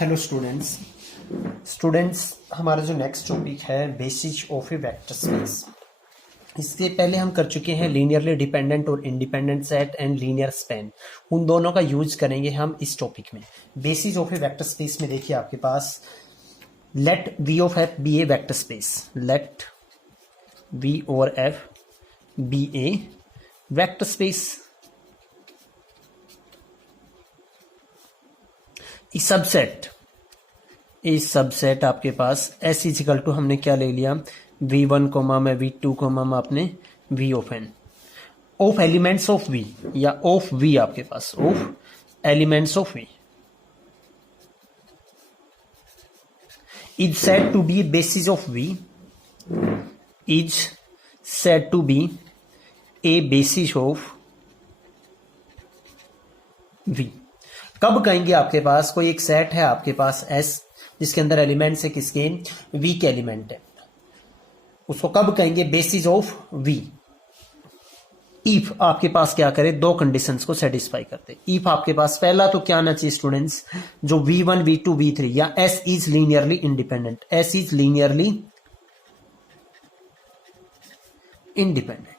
Hello students हमारा जो next topic है basis of a vector space. इसके पहले हम कर चुके हैं लीनियरली डिपेंडेंट और independent set and linear span. उन दोनों का यूज करेंगे हम इस टॉपिक में। Basis of a vector space में देखिए आपके पास let V of F be a vector space. Let V और F be a vector space. Subset आपके पास एस इजिकल टू हमने क्या ले लिया V1 कोमा में V2 कोमा में अपने V of n of elements of V या ऑफ V आपके पास of elements of V is said to be basis of V is said to be a basis of V। कब कहेंगे आपके पास कोई एक सेट है आपके पास S जिसके अंदर एलिमेंट्स है किसके V के एलिमेंट है, उसको कब कहेंगे बेसिस ऑफ V। इफ आपके पास क्या करे दो कंडीशंस को सेटिस्फाई करते। इफ आपके पास पहला तो क्या आना चाहिए स्टूडेंट्स, जो V1 V2 V3 या S is linearly independent. S is linearly independent.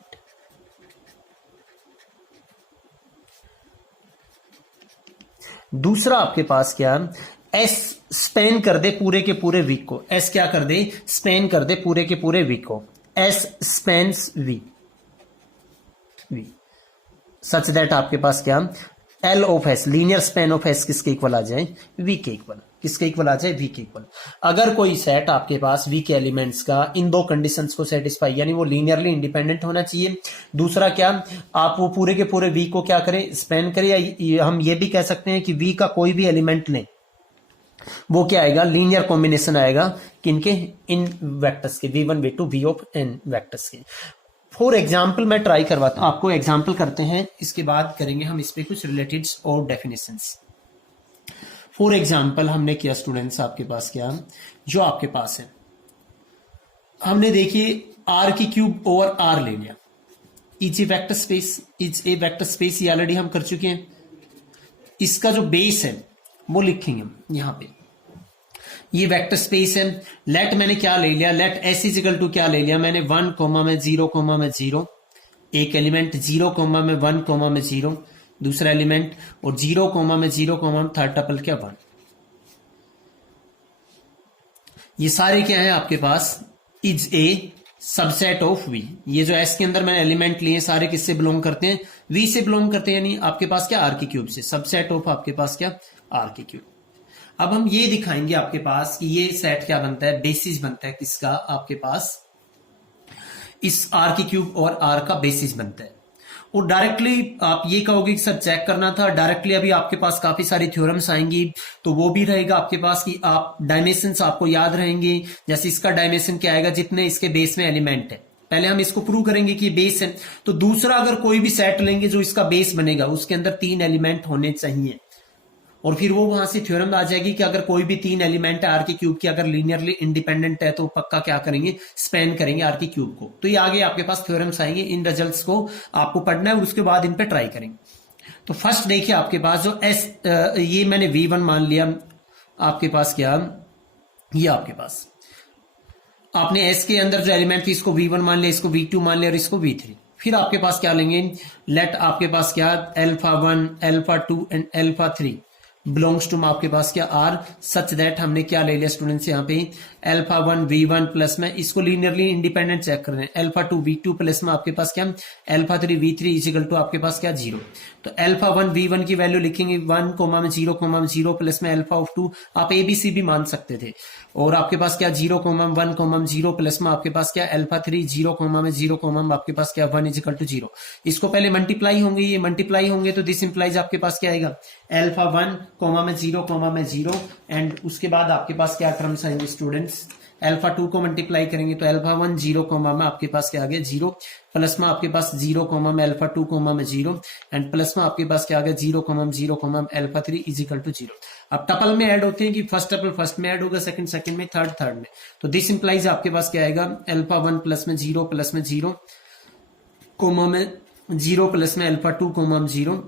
दूसरा आपके पास क्या S स्पेन कर दे पूरे के पूरे वीक को। S क्या कर दे स्पेन कर दे पूरे के पूरे वीक को। S spans V such that आपके पास क्या L of S linear span of S किसके इक्वल आ जाए V के इक्वल। किसके इक्वल आ जाए V के इक्वल। अगर कोई सेट आपके पास V के एलिमेंट्स का इन दो कंडीशंस को सेटिस्फाई यानी वो लीनियरली इंडिपेंडेंट होना चाहिए। दूसरा क्या आप वो पूरे के पूरे V को क्या करें स्पेन करें, या हम ये भी कह सकते हैं कि V का कोई भी एलिमेंट लें वो क्या आएगा लीनियर कॉम्बिनेशन आएगा किनके इन वेक्टर्स के V1 V2 V of n vectors के। फॉर एग्जाम्पल मैं ट्राई करवाता हूं आपको, एग्जाम्पल करते हैं इसके बाद करेंगे हम इस पे कुछ रिलेटेड और डेफिनेशंस। फॉर एग्जाम्पल हमने किया स्टूडेंट्स आपके पास क्या जो आपके पास है हमने देखिए R की क्यूब ओवर R ले लिया। इज ए वेक्टर स्पेस ये ऑलरेडी हम कर चुके हैं। इसका जो बेस है वो लिखेंगे यहां पे, ये वेक्टर स्पेस है। लेट मैंने क्या ले लिया, लेट S इजिकल टू क्या ले लिया मैंने 1 कोमा में 0 कोमा में 0 एक एलिमेंट, 0 कोमा में 1 कोमा में 0 दूसरा एलिमेंट, और 0 कोमा में 0 कोमा में थर्ड टपल क्या 1। ये सारे क्या है आपके पास is a subset of V। ये जो S के अंदर मैंने एलिमेंट लिए सारे किससे बिलोंग करते हैं V से बिलोंग करते हैं, यानी आपके पास क्या R की क्यूब से। सबसेट ऑफ आपके पास क्या R की क्यूब। अब हम ये दिखाएंगे आपके पास कि ये सेट क्या बनता है बेसिस बनता है किसका आपके पास इस R की क्यूब और R का बेसिस बनता है। और डायरेक्टली आप ये कहोगे कि सर चेक करना था, डायरेक्टली अभी आपके पास काफी सारी थ्योरम्स आएंगी तो वो भी रहेगा आपके पास कि आप डायमेंशंस आपको याद रहेंगे। जैसे इसका डायमेंशन क्या आएगा जितने इसके बेस में एलिमेंट है, पहले हम इसको प्रूव करेंगे कि बेस है। तो दूसरा अगर कोई भी सेट लेंगे जो इसका बेस बनेगा उसके अंदर 3 एलिमेंट होने चाहिए, और फिर वो वहां से थ्योरम आ जाएगी कि अगर कोई भी 3 एलिमेंट है R की क्यूब की अगर लीनियरली इंडिपेंडेंट है तो पक्का क्या करेंगे स्पेन करेंगे R की क्यूब को। तो ये आगे आपके पास थ्योरम्स आएंगे, इन रिजल्ट्स को आपको पढ़ना है और उसके बाद इन पे ट्राई करेंगे। तो फर्स्ट देखिए आपके पास जो S ये मैंने V1 मान लिया आपके पास क्या ये आपके पास आपने S के अंदर जो एलिमेंट थी इसको V1 मान लिया, इसको V2 मान लिया और इसको V3। फिर आपके पास क्या लेंगे लेट आपके पास क्या α1 α2 एंड α3 बिलोंग्स टू आपके पास क्या R सच दैट हमने क्या ले लिया स्टूडेंट्स यहाँ पे α1 V1 प्लस में इसको लीनियरली इंडिपेंडेंट चेक कर रहे हैं α2 V2 प्लस में आपके पास क्या α3 V3 इजिकल टू आपके पास क्या 0। तो α1 V1 की वैल्यू लिखेंगे 1 कोमा में 0 प्लस में α ऑफ 2 आप ABC भी मान सकते थे, और आपके पास क्या 0 कोमा 1 कोमा 0 प्लस में आपके पास क्या α3 0 कोमा में 0 कोमा में आपके पास क्या 1 इजिकल टू 0। इसको पहले मल्टीप्लाई होंगे, ये मल्टीप्लाई होंगे तो दिस इंप्लाइज आपके पास क्या आएगा α1 कोमा में 0 एंड उसके बाद आपके पास क्या टर्म्स आएंगे स्टूडेंट्स α2 को मल्टीप्लाई करेंगे तो α1 0 कोमा में आपके पास क्या आ गया 0 प्लस में आपके पास 0 कोमा में α2 कोमा में 0 एंड प्लस में आपके पास क्या आ गया 0 कोमा में 0 कोमा में α3 इजिकल टू 0। अब टपल में ऐड होते हैं कि फर्स्ट टपल फर्स्ट में ऐड होगा, सेकंड में, थर्ड में। तो दिस इंप्लाइज आपके पास क्या आएगा α1 प्लस में 0 कोमा में 0 प्लस में α2 कोमा में 0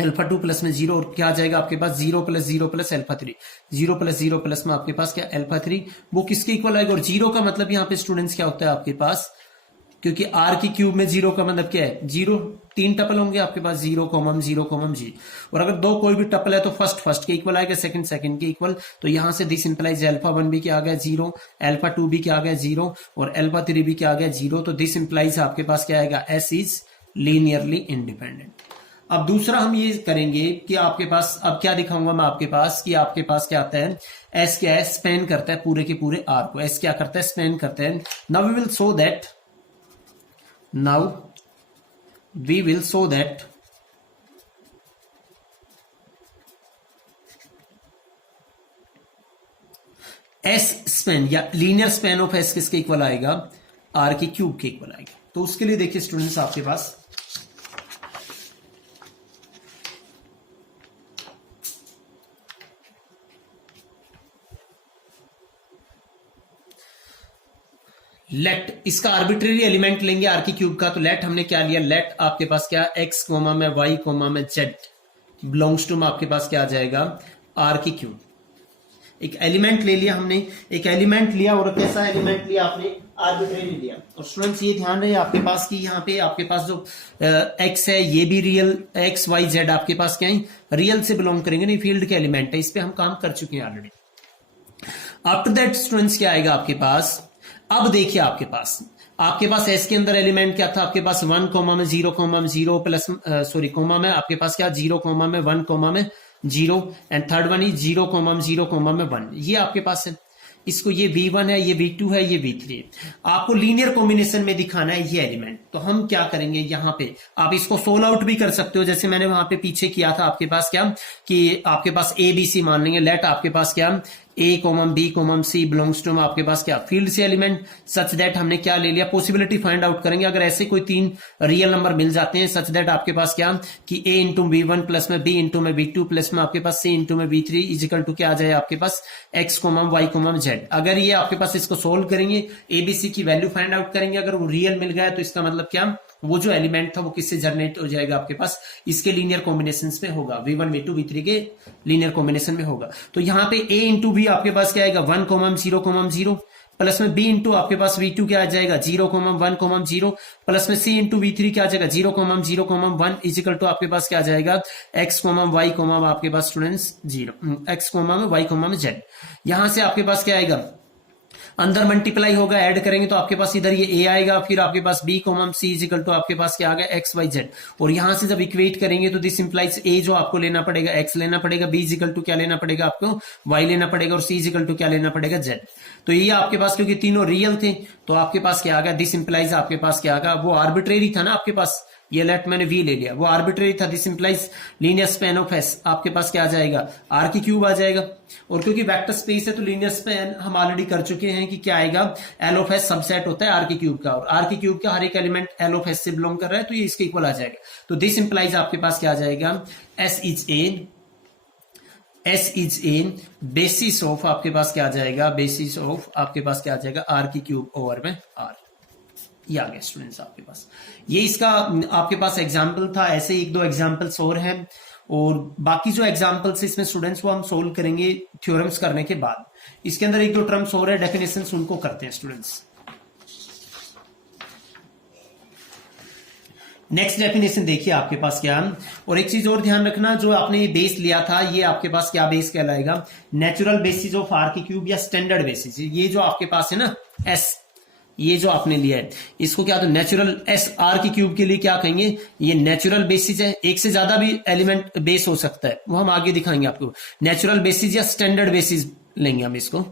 अल्फा 2 प्लस में 0 और क्या आ जाएगा आपके पास 0 plus 0 plus alpha 3, 0 plus 0 plus में आपके पास क्या अल्फा 3, वो किसके इक्वल आएगा। और 0 का मतलब यहाँ पे स्टूडेंट्स क्या होता है आपके पास, क्योंकि आर की क्यूब में 0 का मतलब क्या है 0, 3 टपल होंगे आपके पास 0 कॉमम 0 कॉमम जी, और अगर दो कोई भी टपल है तो फर्स्ट के इक्वल आएगा, सेकंड के इक्वल। तो यहां से दिस इंप्लाइज अल्फा 1 भी क्या आ गया 0, अल्फा 2 भी क्या आ गया 0 और अल्फा 3 भी क्या आ गया 0। तो दिस इंप्लाइज आपके पास क्या आएगा, एस इज लीनियरली इंडिपेंडेंट। अब दूसरा हम ये करेंगे कि आपके पास अब क्या दिखाऊंगा मैं आपके पास कि आपके पास क्या आता है, एस क्या है स्पेन करता है पूरे के पूरे आर को, एस क्या करता है स्पेन करता है। Now we will show that S span या लीनियर स्पेन ऑफ एस किसके इक्वल आएगा, आर की क्यूब के इक्वल आएगा। तो उसके लिए देखिए स्टूडेंट्स आपके पास लेट, इसका आर्बिट्रेरी एलिमेंट लेंगे आर की क्यूब का। तो लेट हमने क्या लिया, लेट आपके पास क्या एक्स कोमा में वाई कोमा में जेड बिलोंग्स टू में आपके पास क्या आ जाएगा आर की क्यूब। एक एलिमेंट ले लिया हमने, एक एलिमेंट लिया और कैसा एलिमेंट लिया आपने, आर्बिट्रेरी लिया। और स्टूडेंट्स ये ध्यान रहे आपके पास कि यहाँ पे आपके पास जो एक्स है ये भी रियल, एक्स वाई जेड आपके पास क्या है रियल से बिलोंग करेंगे, नहीं फील्ड के एलिमेंट है, इस पे हम काम कर चुके हैं ऑलरेडी। आफ्टर दैट स्टूडेंट्स क्या आएगा आपके पास, अब देखिए आपके पास एस के अंदर एलिमेंट क्या था आपके पास 1 कोमा में 0 कोमा में 0 प्लस कोमा में आपके पास क्या 0 कोमा में 1 कोमा में 0 and third one is 0 comma में 0 कोमा में 1, ये आपके पास है। इसको ये V1 है, ये V2 है, ये V3 है। आपको लीनियर कॉम्बिनेशन में दिखाना है ये एलिमेंट, तो हम क्या करेंगे यहाँ पे आप इसको सोल्व आउट भी कर सकते हो, जैसे मैंने वहां पे पीछे किया था आपके पास क्या कि आपके पास A B C मान लेंगे। लेट आपके पास क्या A comma B comma C belongs to आपके पास क्या फील्ड से एलिमेंट, सच दैट हमने क्या ले लिया पॉसिबिलिटी फाइंड आउट करेंगे। अगर ऐसे कोई 3 रियल नंबर मिल जाते हैं सच दैट आपके पास क्या कि A इंटू V1 प्लस में B इंटू में V2 प्लस में आपके पास C इंटू में V3 इजिकल टू क्या आ जाए आपके पास X कोमम Y कोमम Z। अगर ये आपके पास इसको सोल्व करेंगे ABC की वैल्यू फाइंड आउट करेंगे, अगर वो रियल मिल गया तो इसका मतलब क्या वो जो एलिमेंट था वो किससे जनरेट हो जाएगा आपके पास, इसके लीनियर कॉम्बिनेशन में होगा, V1 V2 V3 के लीनियर कॉम्बिनेशन में होगा। तो यहाँ पे A इंटू B आपके पास क्या आएगा 1 कोमम 0 प्लस में B इंटू आपके पास V2 क्या आ जाएगा 0 कोमम 1 कोमम 0 प्लस में C इंटू V3 क्या आ जाएगा 0 कोमम 1 इजिकल टू आपके पास क्या आ जाएगा X कोमम Y कोमम आपके पास स्टूडेंट्स 0 X कोमम Y कोमम Z। यहां से आपके पास क्या आएगा अंदर मल्टीप्लाई होगा, ऐड करेंगे तो आपके पास इधर ये A आएगा, फिर आपके पास B comma C is equal to आपके पास क्या आ गया X Y Z। और यहां से जब इक्वेट करेंगे तो दिस इंप्लाइज A जो आपको लेना पड़ेगा X लेना पड़ेगा, B इजिकल टू क्या लेना पड़ेगा आपको Y लेना पड़ेगा और C इजिकल टू क्या लेना पड़ेगा Z। तो ये आपके पास क्योंकि तीनों रियल थे तो आपके पास क्या आ गया दिस इंप्लाइज आपके पास क्या आ गया, वो आर्बिट्रेरी था ना आपके पास, ये लेट मैंने V ले लिया वो आर्बिट्रेरी था, this implies linear span of S आपके पास क्या आ जाएगा R की क्यूब आ जाएगा। और क्योंकि वेक्टर स्पेस है तो लीनियर स्पेन हम ऑलरेडी कर चुके हैं कि क्या आएगा L ऑफ S सबसेट होता है R की क्यूब का, और R की क्यूब का हर एक एलिमेंट L ऑफ S से बिलोंग कर रहा है तो ये इसके इक्वल आ जाएगा। तो दिस इंप्लाइज आपके पास क्या आ जाएगा S is a basis of आपके पास क्या आ जाएगा, बेसिस ऑफ आपके पास क्या आ जाएगा R की क्यूब ओवर में R। ये आ गया स्टूडेंट्स आपके पास, ये इसका आपके पास एग्जाम्पल था। ऐसे एक दो एग्जाम्पल्स और हैं और बाकी जो एग्जाम्पल्स इसमें स्टूडेंट्स वो हम सोल्व करेंगे थ्योरम्स करने के बाद। इसके अंदर एक दो टर्म्स और है डेफिनेशंस उनको करते हैं स्टूडेंट्स। नेक्स्ट डेफिनेशन देखिए आपके पास क्या, और एक चीज और ध्यान रखना जो आपने ये बेस लिया था ये आपके पास क्या बेस कहलाएगा, नेचुरल बेसिस ऑफ R की क्यूब या स्टैंडर्ड बेसिस। ये जो आपके पास है ना S, ये जो आपने लिया है इसको क्या तो नेचुरल S R की क्यूब के लिए क्या कहेंगे, ये नेचुरल बेसिस है। एक से ज्यादा भी एलिमेंट बेस हो सकता है वो हम आगे दिखाएंगे आपको। नेचुरल बेसिस या स्टैंडर्ड बेसिस लेंगे हम इसको।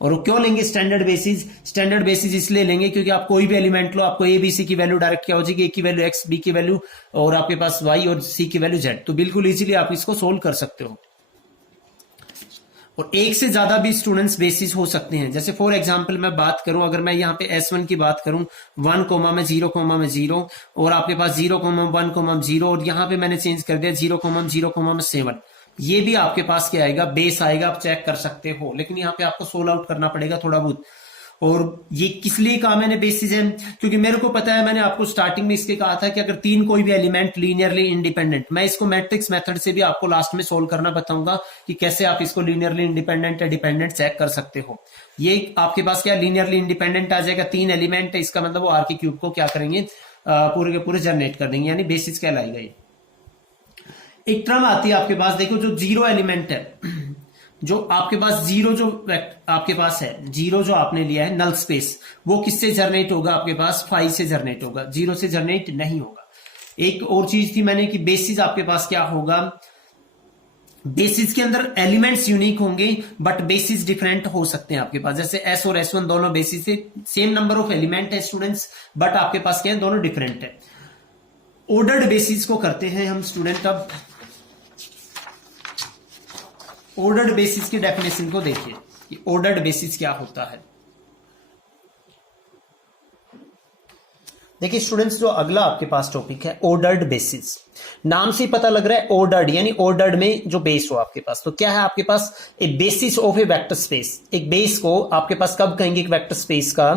और क्यों लेंगे स्टैंडर्ड बेसिस, स्टैंडर्ड बेसिस इसलिए लेंगे क्योंकि आप कोई भी एलिमेंट लो आपको A B C की वैल्यू डायरेक्ट क्या हो जाएगी, A की वैल्यू X, B की वैल्यू और आपके पास Y और C की वैल्यू Z। तो बिल्कुल इजीली आप इसको सोल्व कर सकते हो। और एक से ज्यादा भी स्टूडेंट्स बेसिस हो सकते हैं। जैसे फॉर एग्जांपल मैं बात करूं, अगर मैं यहाँ पे S1 की बात करूं 1 कोमा में 0 कोमा में 0 और आपके पास 0 कोमा 1 कोमा 0 और यहाँ पे मैंने चेंज कर दिया 0 कोमा 0 कोमा में 7, ये भी आपके पास क्या आएगा बेस आएगा, आप चेक कर सकते हो। लेकिन यहाँ पे आपको सोल्व आउट करना पड़ेगा थोड़ा बहुत। और ये किस लिए कहा मैंने बेसिस है, क्योंकि मेरे को पता है, मैंने आपको स्टार्टिंग में इसके कहा था कि अगर तीन कोई भी एलिमेंट लीनियरली इंडिपेंडेंट, मैं इसको मैट्रिक्स मेथड से भी आपको लास्ट में सोल्व करना बताऊंगा कि कैसे आप इसको लीनियरली इंडिपेंडेंट या डिपेंडेंट चेक कर सकते हो। ये आपके पास क्या लीनियरली इंडिपेंडेंट आ जाएगा, तीन एलिमेंट है, इसका मतलब वो आर के क्यूब को क्या करेंगे, पूरे के पूरे जनरेट कर देंगे, यानी बेसिस कहलाएगा ये। एक टर्म आती है आपके पास, देखो जो जीरो एलिमेंट है, जो आपके पास जीरो, जो आपके पास है जीरो जो आपने लिया है नल स्पेस, वो किससे जनरेट होगा, आपके पास 5 से जनरेट होगा, जीरो से जनरेट नहीं होगा। एक और चीज थी मैंने कि बेसिस आपके पास क्या होगा, बेसिस के अंदर एलिमेंट्स यूनिक होंगे बट बेसिस डिफरेंट हो सकते हैं आपके पास, जैसे एस और एस वन दोनों बेसिस से सेम नंबर ऑफ एलिमेंट है स्टूडेंट्स, बट आपके पास क्या है, दोनों डिफरेंट है। ऑर्डर्ड बेसिस को करते हैं हम स्टूडेंट। अब ऑर्डर्ड बेसिस की डेफिनेशन को देखिए कि ऑर्डर्ड बेसिस क्या होता है। देखिए स्टूडेंट्स, जो अगला आपके पास टॉपिक है ऑर्डर्ड बेसिस, नाम से पता लग रहा है ऑर्डर्ड, यानी ऑर्डर्ड में जो बेस हो आपके पास, तो क्या है आपके पास a basis of a vector space. एक बेस को आपके पास कब कहेंगे, एक वेक्टर स्पेस का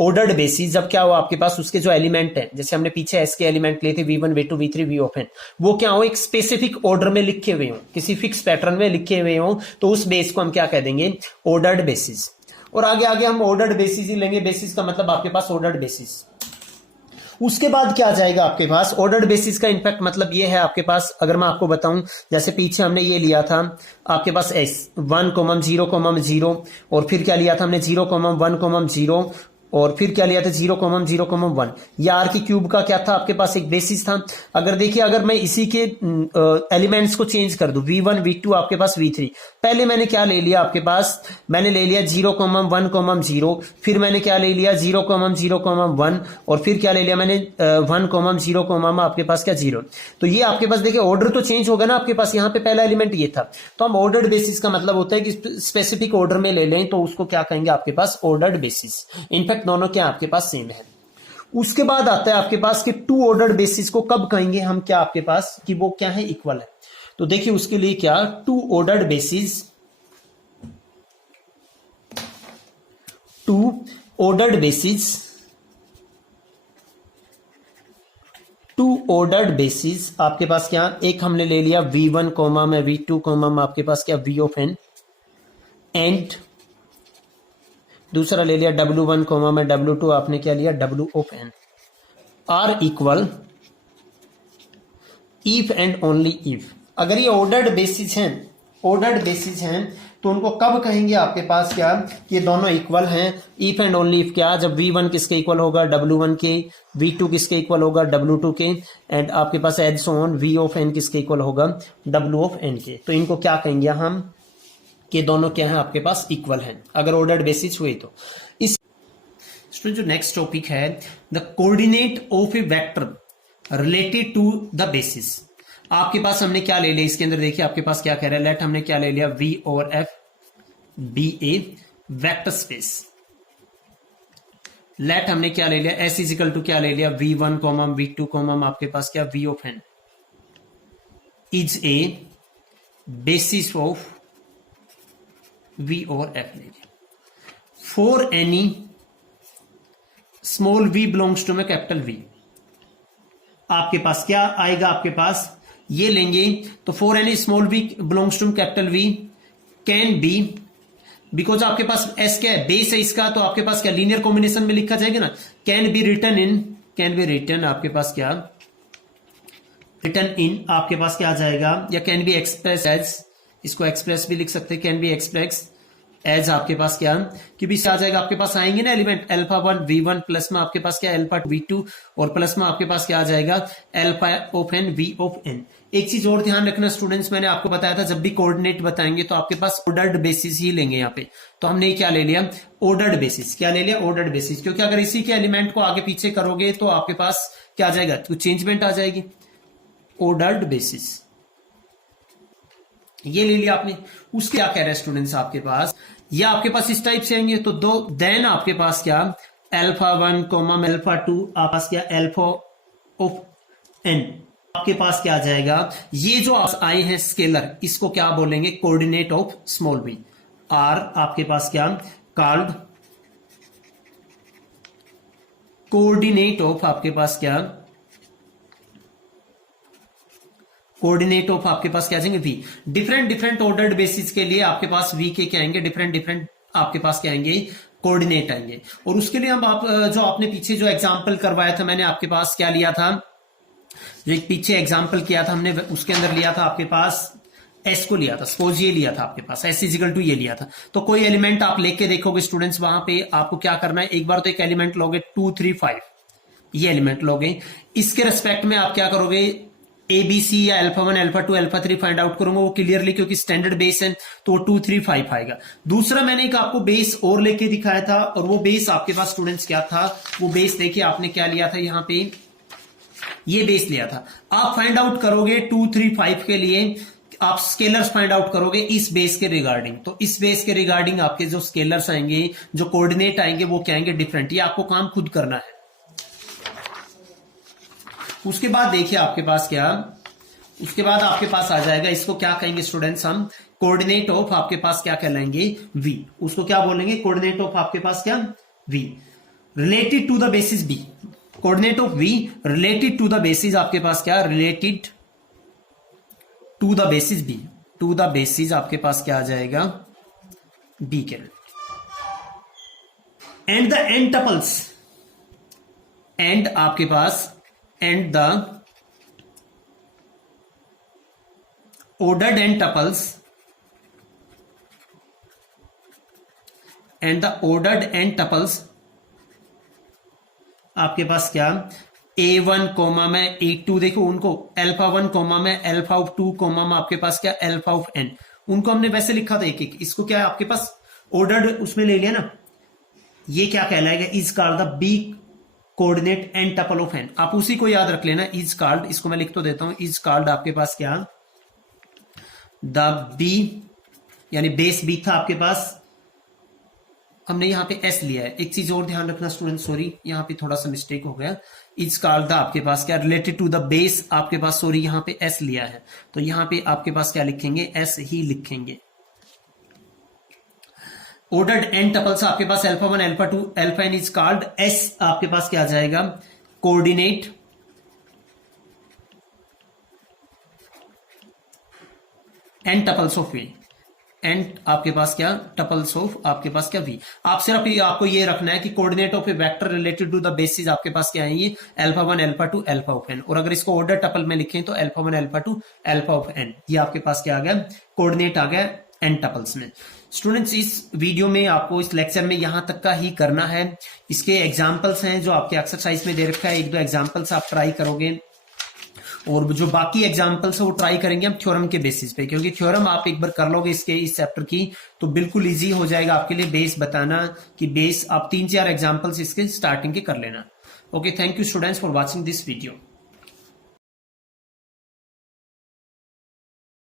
ऑर्डर्ड बेसिस जब क्या हो आपके पास, उसके जो एलिमेंट है, जैसे हमने पीछे एस के एलिमेंट लिए थे v1 v2 v3 v of n, वो क्या हो, एक स्पेसिफिक ऑर्डर में लिखे हुए हो, किसी फिक्स पैटर्न में लिखे हुए हो, तो उस बेस को हम क्या कह देंगे, ऑर्डर्ड बेसिस। और आगे आगे हम ऑर्डर्ड बेसिस ही लेंगे, बेसिस का मतलब आपके पास ऑर्डर्ड बेसिस। उसके बाद क्या जाएगा आपके पास, ऑर्डर्ड बेसिस का इनफैक्ट मतलब ये है आपके पास, अगर मैं आपको बताऊं, जैसे पीछे हमने ये लिया था आपके पास एस 1, 0, 0, और फिर क्या लिया था हमने 0, 1, 0, और फिर क्या लिया था 0, 0, 1। ये आर की क्यूब का क्या था आपके पास, एक बेसिस था। अगर देखिए, अगर मैं इसी के एलिमेंट्स को चेंज कर दूं, v1 v2 आपके पास v3, पहले मैंने क्या ले लिया आपके पास, मैंने ले लिया 0, 1, 0, फिर मैंने क्या ले लिया 0, 0, 1, और फिर क्या ले लिया मैंने 1, 0, आपके पास क्या 0। तो ये आपके पास देखिए ऑर्डर तो चेंज होगा ना आपके पास, यहाँ पे पहला एलिमेंट ये था, तो हम ऑर्डर्ड बेसिस का मतलब होता है कि स्पेसिफिक ऑर्डर में ले लें, तो उसको क्या कहेंगे आपके पास, ऑर्डर्ड बेसिस। इनफैक्ट दोनों क्या आपके पास सेम है। उसके बाद आता है आपके पास कि टू ऑर्डर्ड बेसिस को कब कहेंगे हम, क्या आपके पास कि वो क्या है, इक्वल है। तो देखिए उसके लिए क्या, two ordered basis, two ordered basis, two ordered basis आपके पास क्या, एक हमने ले लिया v1 में v2 में आपके पास क्या v ऑफ n, एंड दूसरा ले लिया w1 में w2 आपने क्या लिया w of n, are equal if and only if. अगर ये ऑर्डर्ड बेसिस हैं, ऑर्डर्ड बेसिस हैं, तो उनको कब कहेंगे आपके पास क्या, ये दोनों इक्वल हैं, इफ एंड ओनली इफ क्या, जब v1 किसके इक्वल होगा w1 के, v2 किसके इक्वल होगा w2 के, एंड आपके पास and so on v of n किसके इक्वल होगा w ऑफ n के। तो इनको क्या कहेंगे हम, कि दोनों क्या है आपके पास इक्वल हैं, अगर ऑर्डर्ड बेसिस हुए तो। इस जो नेक्स्ट टॉपिक है, the coordinate of a vector related to the basis. आपके पास हमने क्या ले लिया इसके अंदर, देखिए आपके पास क्या कह रहा है, लेट हमने क्या ले लिया v और f B a vector space. Late हमने क्या ले लिया, s इजिकल टू क्या ले लिया v1 v2 आपके पास क्या v of n is a basis of v और f ले लिया। For any small v belongs to में कैपिटल V, आपके पास क्या आएगा, आपके पास ये लेंगे, तो for any small v belongs to capital V can be, because आपके पास s क्या है, बेस है इसका, तो आपके पास क्या लीनियर कॉम्बिनेशन में लिखा जाएगा ना, can be return in, can be return आपके पास क्या रिटर्न इन आपके पास क्या आ जाएगा, या कैन बी एक्सप्रेस एज, इसको एक्सप्रेस भी लिख सकते हैं, कैन बी एक्सप्रेस एज आपके पास क्या कि भी आ जाएगा, आपके पास आएंगे ना एलिमेंट अल्फा 1 v1 प्लस में आपके पास क्या अल्फा v2, और प्लस में आपके पास क्या आ जाएगा alpha of n v of n। एक चीज और ध्यान रखना स्टूडेंट्स, मैंने आपको बताया था जब भी कोऑर्डिनेट बताएंगे तो आपके पास ऑर्डर्ड बेसिस ही लेंगे यहाँ पे, तो हमने क्या ले लिया ऑर्डर्ड बेसिस, क्या ले लिया ऑर्डर्ड बेसिस, क्योंकि अगर इसी के एलिमेंट को आगे पीछे करोगे तो आपके पास क्या आ जाएगा, कुछ चेंजमेंट आ जाएगी, ऑर्डर्ड बेसिस ये ले लिया आपने। उसके क्या कह रहे हैं स्टूडेंट्स आपके पास, ये आपके पास इस टाइप से आएंगे, तो दो देन आपके पास क्या अल्फा 1 अल्फा 2 आपके पास क्या अल्फा ऑफ n आपके पास क्या आ जाएगा, ये जो आए हैं स्केलर, इसको क्या बोलेंगे coordinate of small v, R आपके पास क्या कॉल्ड कोऑर्डिनेट ऑफ आपके पास क्या, कोऑर्डिनेट ऑफ आपके पास क्या आएंगे V. Different different ordered basis के लिए आपके पास वी के क्या आएंगे, डिफरेंट डिफरेंट आपके पास क्या आएंगे, कोऑर्डिनेट आएंगे। और उसके लिए हम आप जो आपने पीछे जो एग्जांपल करवाया था, मैंने आपके पास क्या लिया था, जो एक पीछे एग्जांपल किया था हमने, उसके अंदर लिया था आपके पास एस को लिया था, सपोज ये लिया था आपके पास एस इजिकल टू ये लिया था। तो कोई एलिमेंट आप लेके देखोगे स्टूडेंट्स, वहां पे आपको क्या करना है, एक बार तो एक एलिमेंट लोगे 2 3 5, ये एलिमेंट लोगे, इसके रेस्पेक्ट में आप क्या करोगे, एबीसी या alpha 1 alpha 2 alpha 3 find out करूंगा, वो क्लियरली क्योंकि स्टैंडर्ड बेस है तो वो 2 3 5 आएगा। दूसरा मैंने एक आपको बेस और लेके दिखाया था, और वो बेस आपके पास स्टूडेंट्स क्या था, वो बेस देखिए आपने क्या लिया था, यहां पे ये बेस लिया था। आप फाइंड आउट करोगे 2 3 5 के लिए, आप स्केलर्स फाइंड आउट करोगे इस बेस के रिगार्डिंग, तो इस बेस के रिगार्डिंग आपके जो स्केलर्स आएंगे, जो कोऑर्डिनेट आएंगे, वो क्या आएंगे, डिफरेंट। ये आपको काम खुद करना है। उसके बाद देखिए आपके पास क्या, उसके बाद आपके पास आ जाएगा, इसको क्या कहेंगे स्टूडेंट्स हम, कोऑर्डिनेट ऑफ आपके पास क्या कहलाएंगे, वी। उसको क्या बोलेंगे, कोऑर्डिनेट ऑफ आपके पास क्या, V, related to the basis B. Coordinate of V related to the basis आपके पास क्या, related to the basis B, to the basis आपके पास क्या आ जाएगा, बी के। And the n tuples, and आपके पास and the ordered n tuples, and the ordered n tuples आपके पास क्या, a1 कोमा में a2, देखो उनको अल्फा 1 कोमा में अल्फा ऑफ 2 कोमा में आपके पास क्या, अल्फा ऑफ n, उनको हमने वैसे लिखा था एक एक, इसको क्या है आपके पास ऑर्डर्ड उसमें ले लिया ना, ये क्या कहलाएगा, is called the B coordinate N tuple of n। आप उसी को याद रख लेना, इज कॉल्ड, इसको मैं लिख तो देता हूं, इज कॉल्ड आपके पास क्या, द बी, यानी बेस बी था आपके पास, हमने यहां पे एस लिया है। एक चीज और ध्यान रखना स्टूडेंट, सॉरी यहां पे थोड़ा सा मिस्टेक हो गया, इज कॉल्ड द आपके पास क्या, रिलेटेड टू द बेस आपके पास, सॉरी यहां पे एस लिया है, तो यहां पे आपके पास क्या लिखेंगे, एस ही लिखेंगे। ऑर्डर्ड एन टपल्स आपके पास alpha 1 alpha 2 alpha n, is called as आपके पास क्या आ जाएगा, coordinate n tuples of V, and आपके पास क्या, टपल्स ऑफ आपके पास क्या, वी। आप सिर्फ आपको ये रखना है कि coordinate of a vector related to the basis आपके पास क्या है, ये alpha 1 alpha 2 alpha of N, और अगर इसको ऑर्डर टपल में लिखें तो alpha 1 alpha 2 alpha of N, ये आपके पास क्या आ गया, कोऑर्डिनेट आ गया एन टपल्स में। स्टूडेंट्स इस वीडियो में आपको, इस लेक्चर में यहां तक का ही करना है। इसके एग्जाम्पल्स हैं जो आपके एक्सरसाइज में दे रखा है, एक दो एग्जाम्पल्स आप ट्राई करोगे, और जो बाकी एग्जाम्पल्स है वो ट्राई करेंगे हम थ्योरम के बेसिस पे, क्योंकि थ्योरम आप एक बार कर लोगे इसके, इस चैप्टर की, तो बिल्कुल इजी हो जाएगा आपके लिए बेस बताना, कि बेस आप 3 4 एग्जाम्पल्स इसके स्टार्टिंग के कर लेना। Okay, thank you students for watching this video.